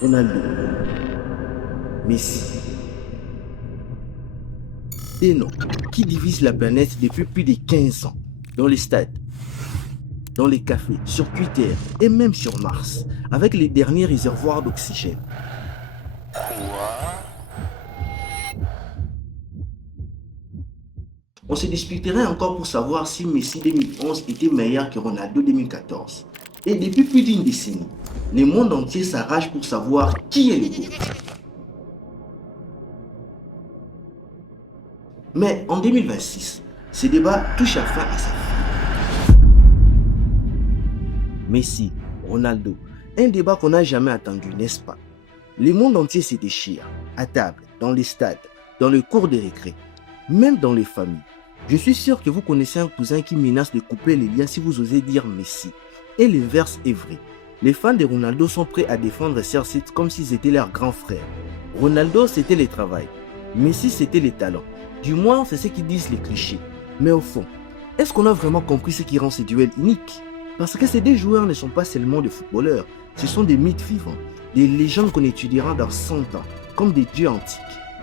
Ronaldo, Messi, des noms qui divisent la planète depuis plus de 15 ans, dans les stades, dans les cafés, sur Twitter et même sur Mars, avec les derniers réservoirs d'oxygène. On se disputerait encore pour savoir si Messi 2011 était meilleur que Ronaldo 2014. Et depuis plus d'une décennie, le monde entier s'arrache pour savoir qui est le GOAT. Mais en 2026, ce débat touche à fin à sa fin. Messi, Ronaldo, un débat qu'on n'a jamais attendu, n'est-ce pas? Le monde entier se déchire, à table, dans les stades, dans le cours des récrés, même dans les familles. Je suis sûr que vous connaissez un cousin qui menace de couper les liens si vous osez dire Messi. Et l'inverse est vrai. Les fans de Ronaldo sont prêts à défendre CR7 comme s'ils étaient leurs grands frères. Ronaldo, c'était le travail. Messi, c'était les talents. Du moins, c'est ce qu'ils disent les clichés. Mais au fond, est-ce qu'on a vraiment compris ce qui rend ces duels uniques? Parce que ces deux joueurs ne sont pas seulement des footballeurs, ce sont des mythes vivants, des légendes qu'on étudiera dans 100 ans, comme des dieux antiques.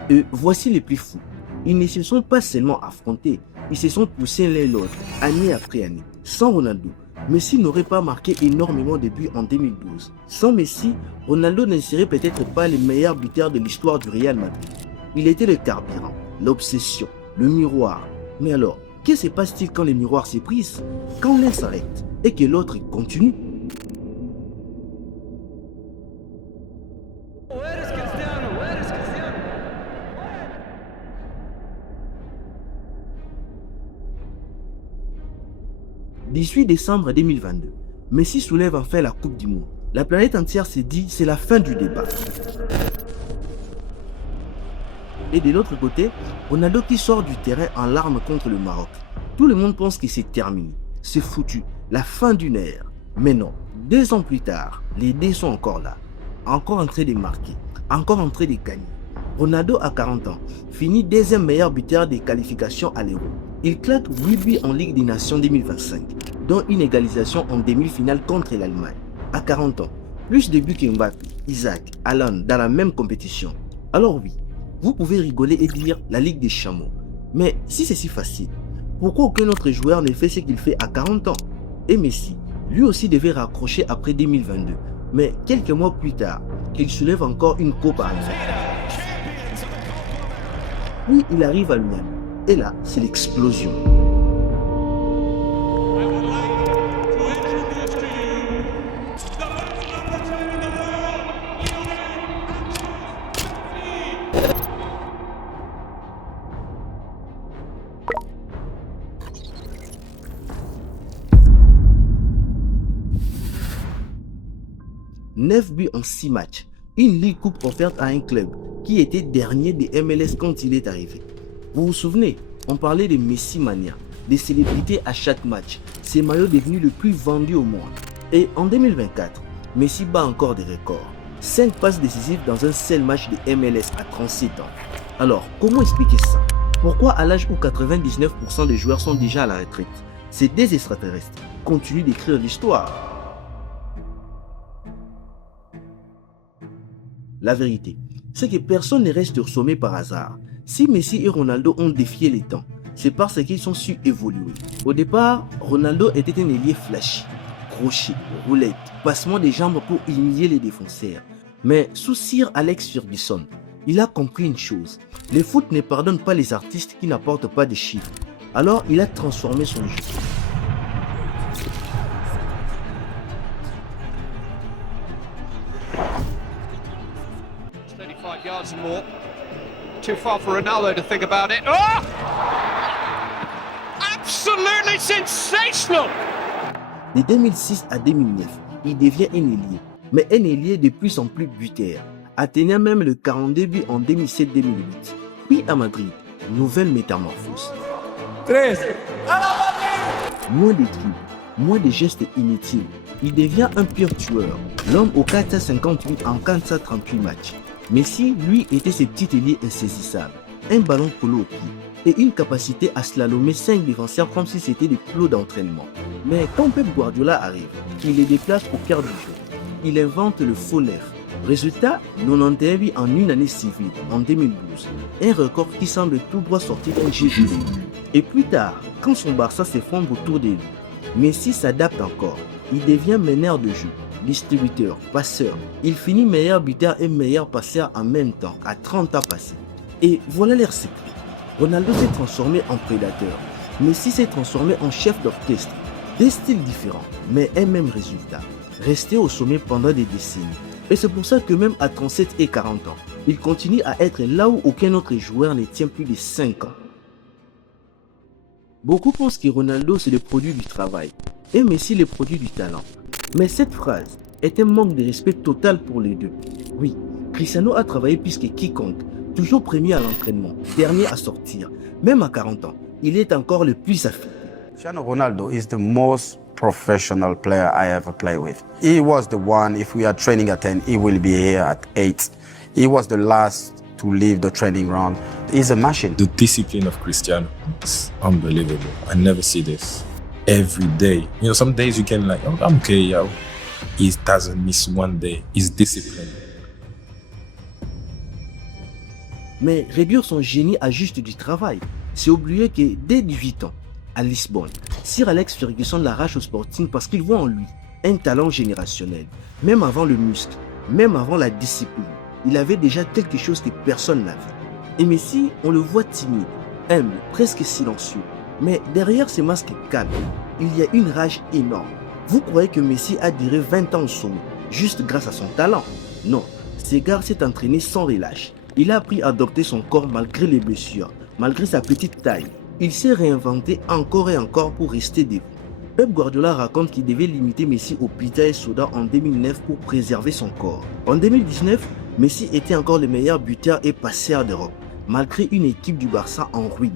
Et voici les plus fous. Ils ne se sont pas seulement affrontés, ils se sont poussés l'un l'autre, année après année. Sans Ronaldo, Messi n'aurait pas marqué énormément de buts en 2012. Sans Messi, Ronaldo ne serait peut-être pas le meilleur buteur de l'histoire du Real Madrid. Il était le carburant, l'obsession, le miroir. Mais alors, que se passe-t-il quand le miroir s'épuise? Quand l'un s'arrête et que l'autre continue? « 18 décembre 2022, Messi soulève enfin la Coupe du Monde. La planète entière s'est dit c'est la fin du débat. Et de l'autre côté, Ronaldo qui sort du terrain en larmes contre le Maroc. Tout le monde pense que c'est terminé, c'est foutu, la fin d'une ère. Mais non, 2 ans plus tard, les dés sont encore là, encore en train de marquer, encore en train de gagner. Ronaldo a 40 ans, finit deuxième meilleur buteur des qualifications à l'Euro. Il claque 8 buts en Ligue des Nations 2025, dont une égalisation en demi-finale contre l'Allemagne. À 40 ans, plus de buts que Mbappé, Isaac, Alan dans la même compétition. Alors oui, vous pouvez rigoler et dire la Ligue des Chameaux. Mais si c'est si facile, pourquoi aucun autre joueur ne fait ce qu'il fait à 40 ans? Et Messi, lui aussi devait raccrocher après 2022. Mais quelques mois plus tard, il soulève encore une coupe à Puis il arrive à l'UNAM. Et là, c'est l'explosion. Neuf buts en 6 matchs. Une Ligue Coupe offerte à un club qui était dernier des MLS quand il est arrivé. Vous vous souvenez, on parlait de Messi Mania, des célébrités à chaque match, ces maillots devenus le plus vendu au monde. Et en 2024, Messi bat encore des records. 5 passes décisives dans un seul match de MLS à 37 ans. Alors, comment expliquer ça? Pourquoi à l'âge où 99% des joueurs sont déjà à la retraite, ces deux extraterrestres continuent d'écrire l'histoire? La vérité, c'est que personne ne reste au sommet par hasard. Si Messi et Ronaldo ont défié les temps, c'est parce qu'ils sont su évoluer. Au départ, Ronaldo était un ailier flashy, crochet, roulette, passement des jambes pour humilier les défenseurs. Mais sous Sir Alex Ferguson, il a compris une chose. Le foot ne pardonne pas les artistes qui n'apportent pas de chiffres. Alors il a transformé son jeu. Yards and more. Too far for Ronaldo to think about it. Oh! Absolutely sensational! De 2006 à 2009, il devient un ailier, mais un ailier de plus en plus buteur, atteignant même le 42 buts en 2007-2008. Puis à Madrid, nouvelle métamorphose. Moins de dribbles, moins de gestes inutiles. Il devient un pur tueur, l'homme aux 458 en 438 matchs. Messi, lui, était ses petits ailiers insaisissables, un ballon polo au pied et une capacité à slalomer 5 défenseurs comme si c'était des plots d'entraînement. Mais quand Pep Guardiola arrive, il les déplace au cœur du jeu. Il invente le faux nerf. Résultat, 91 buts en une année civile, en 2012. Un record qui semble tout droit sortir d'un GG. Et plus tard, quand son Barça s'effondre autour de lui, Messi s'adapte encore. Il devient meneur de jeu, distributeur, passeur. Il finit meilleur buteur et meilleur passeur en même temps, à 30 ans passés. Et voilà leur secret. Ronaldo s'est transformé en prédateur. Messi s'est transformé en chef d'orchestre. Des styles différents, mais un même résultat. Rester au sommet pendant des décennies. Et c'est pour ça que même à 37 et 40 ans, il continue à être là où aucun autre joueur ne tient plus de 5 ans. Beaucoup pensent que Ronaldo c'est le produit du travail et Messi le produit du talent. Mais cette phrase est un manque de respect total pour les deux. Oui, Cristiano a travaillé plus que quiconque, toujours premier à l'entraînement, dernier à sortir. Même à 40 ans, il est encore le plus affecté. Cristiano Ronaldo is the most professional player I ever played with. He was the one, if we are training at 10, he will be here at 8. He was the last to leave the training ground. He's a machine. The discipline of Cristiano is unbelievable. I never see this every day. You know, some days you can like, oh, I'm okay, yo. He doesn't miss one day. He's disciplined. Mais réduire son génie à juste du travail, c'est oublier que dès 18 ans, à Lisbonne, Sir Alex Ferguson l'arrache au Sporting parce qu'il voit en lui un talent générationnel. Même avant le muscle, même avant la discipline, il avait déjà quelque chose que personne n'avait. Et Messi, on le voit timide, humble, presque silencieux. Mais derrière ces masques calmes, il y a une rage énorme. Vous croyez que Messi a duré 20 ans au sommet, juste grâce à son talent? Non, ce gars s'est entraîné sans relâche. Il a appris à adopter son corps malgré les blessures, malgré sa petite taille. Il s'est réinventé encore et encore pour rester debout. Pep Guardiola raconte qu'il devait limiter Messi au pita et soda en 2009 pour préserver son corps. En 2019, Messi était encore le meilleur buteur et passeur d'Europe, malgré une équipe du Barça en ruine.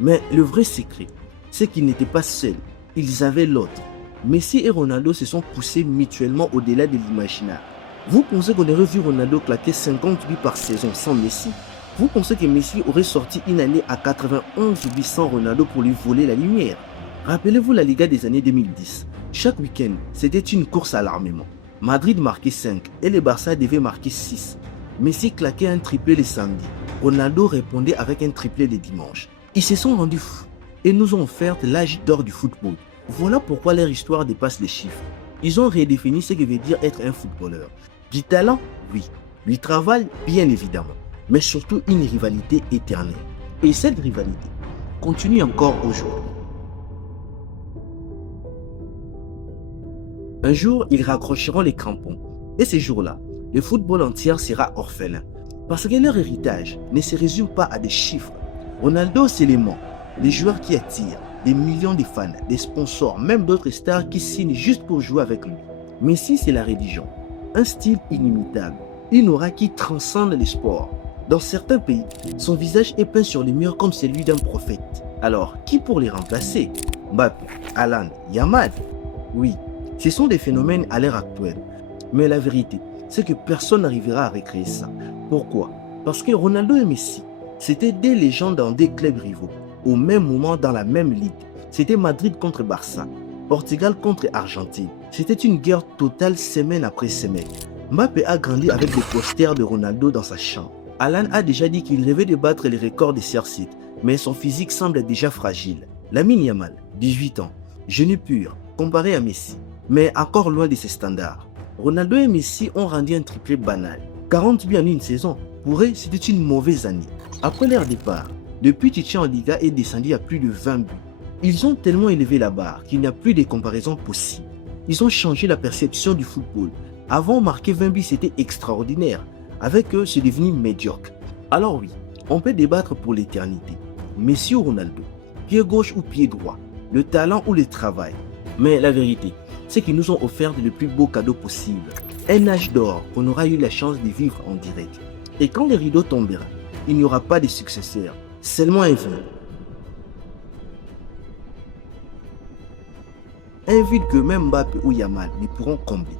Mais le vrai secret, c'est qu'ils n'étaient pas seuls, ils avaient l'autre. Messi et Ronaldo se sont poussés mutuellement au-delà de l'imaginaire. Vous pensez qu'on aurait vu Ronaldo claquer 50 buts par saison sans Messi? Vous pensez que Messi aurait sorti une année à 91 buts sans Ronaldo pour lui voler la lumière? Rappelez-vous la Liga des années 2010. Chaque week-end, c'était une course à l'armement. Madrid marquait 5 et le Barça devait marquer 6. Messi claquait un triplé le samedi. Ronaldo répondait avec un triplé le dimanche. Ils se sont rendus fous et nous ont offert l'âge d'or du football. Voilà pourquoi leur histoire dépasse les chiffres. Ils ont redéfini ce que veut dire être un footballeur. Du talent, oui. Du travail, bien évidemment. Mais surtout une rivalité éternelle. Et cette rivalité continue encore aujourd'hui. Un jour, ils raccrocheront les crampons. Et ce jour-là, le football entier sera orphelin. Parce que leur héritage ne se résume pas à des chiffres. Ronaldo, c'est l'aimant, les joueurs qui attirent, des millions de fans, des sponsors, même d'autres stars qui signent juste pour jouer avec lui. Messi, c'est la religion, un style inimitable, une aura qui transcende les sports. Dans certains pays, son visage est peint sur les murs comme celui d'un prophète. Alors, qui pour les remplacer? Mbappé, Haaland, Yamal? Oui, ce sont des phénomènes à l'heure actuelle. Mais la vérité, c'est que personne n'arrivera à recréer ça. Pourquoi? Parce que Ronaldo et Messi, c'était des légendes dans des clubs rivaux, au même moment dans la même ligue. C'était Madrid contre Barça, Portugal contre Argentine. C'était une guerre totale semaine après semaine. Mbappé a grandi avec des posters de Ronaldo dans sa chambre. Alan a déjà dit qu'il rêvait de battre les records des CR7, mais son physique semble déjà fragile. Lamine Yamal, 18 ans, jeune pur, comparé à Messi, mais encore loin de ses standards. Ronaldo et Messi ont rendu un triplé banal. 40 buts en une saison, pour eux, c'était une mauvaise année. Après leur départ, depuis Titi en Liga est descendu à plus de 20 buts. Ils ont tellement élevé la barre qu'il n'y a plus de comparaison possible. Ils ont changé la perception du football. Avant, marquer 20 buts, c'était extraordinaire. Avec eux, c'est devenu médiocre. Alors oui, on peut débattre pour l'éternité. Messi ou Ronaldo, pied gauche ou pied droit, le talent ou le travail. Mais la vérité, c'est qu'ils nous ont offert le plus beau cadeau possible. Un âge d'or qu'on aura eu la chance de vivre en direct. Et quand le rideau tombera, il n'y aura pas de successeur, seulement un vainqueur. un vide que même Mbappé ou Yamal ne pourront combler.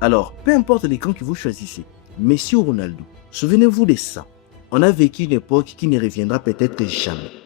Alors, peu importe les camps que vous choisissez, Messi ou Ronaldo, souvenez-vous de ça. On a vécu une époque qui ne reviendra peut-être jamais.